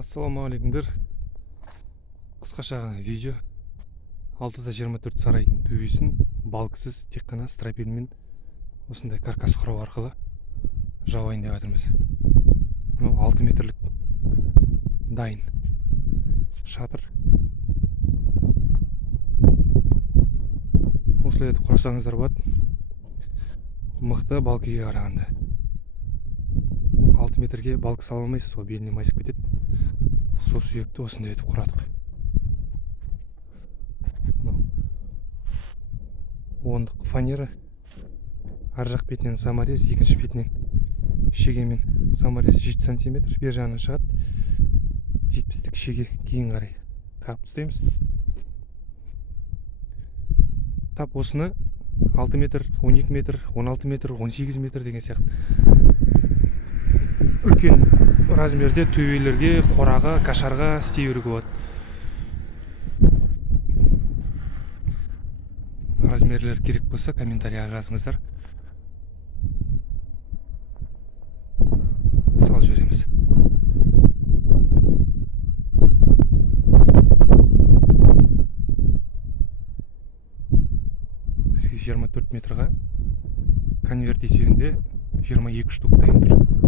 Ассалаумағалейкумдер. Қысқаша видео 6-24 сарайдың төбесін балкісіз тек қана стропильмен осындай каркас құрау арқылы жабайын деп жатырмыз. Мынау 6 метрлік дайын шатыр. Осылай етіп құрасаңыздар болады. Мықты балкіге қарағанда. 6 метрге балкы сала алмайсыз, ол беліне майысып кетеді. Сол себепті осындай етіп құрадық. Ондық фанера, ар жақ бетінен саморез, екінші бетінен шегемен саморез 7 см, бер жағынан шығады. 70-тік шеге кейін қарай қағып тастаймыз. Тап осыны 6 метр, 12 метр, 16 метр, 18 метр деген сияқты үлкен размерде төбелерге, қораға, кашарға істей беруге болады. Размерлер керек болса комментарияға жазыңыздар. Салып жібереміз. Бізге 24 метрға конверт есебінде 22 штук дайын тұр.